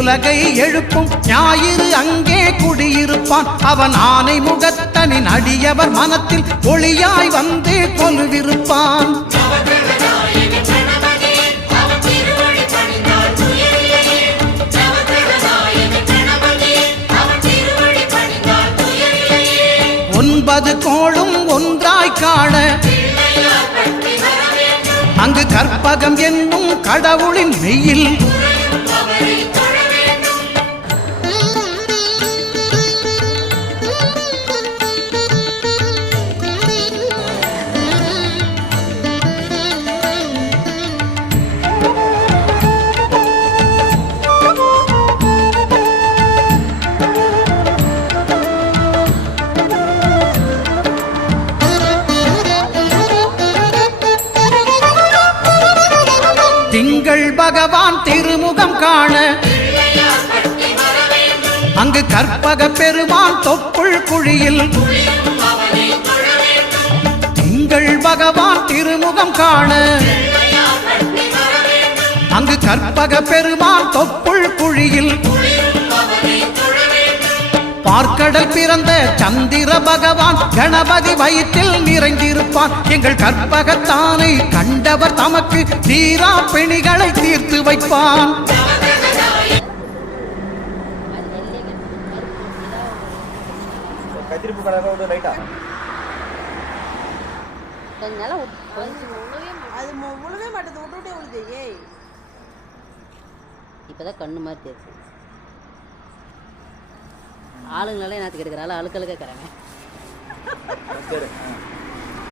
உலகை எழுப்பும் ஞாயிறு அங்கே குடியிருப்பான். அவன் ஆனை முகத்தனின் அடியவர் மனத்தில் ஒளியாய் வந்து கொலுவிருப்பான். ஒன்பது கோளும் ஒன்றாய் காண அங்கு கற்பகம் என்னும் கடவுளின் மெய்யில் திங்கள் பகவான் திருமுகம் காண அங்கு கற்பக பெருமான் தொப்புள் குழியில் திங்கள் பகவான் திருமுகம் காண அங்கு கற்பக பெருமான் தொப்புள் குழியில் பார்க்கடல் பிறந்த சந்திர பகவான் கணபதி வயிற்றில் நிறைந்திருப்பான். எங்கள் கற்பகத்தானை கண்டவர் தமக்கு தீரா பிணிகளை தீர்த்து வைப்பான். இப்பதான் கண்ணு மாதிரி தேர்ச்சி ஆளுங்களால எனக்கு எடுக்கிறாள் அழுக்கழுக்க இருக்கிறாங்க.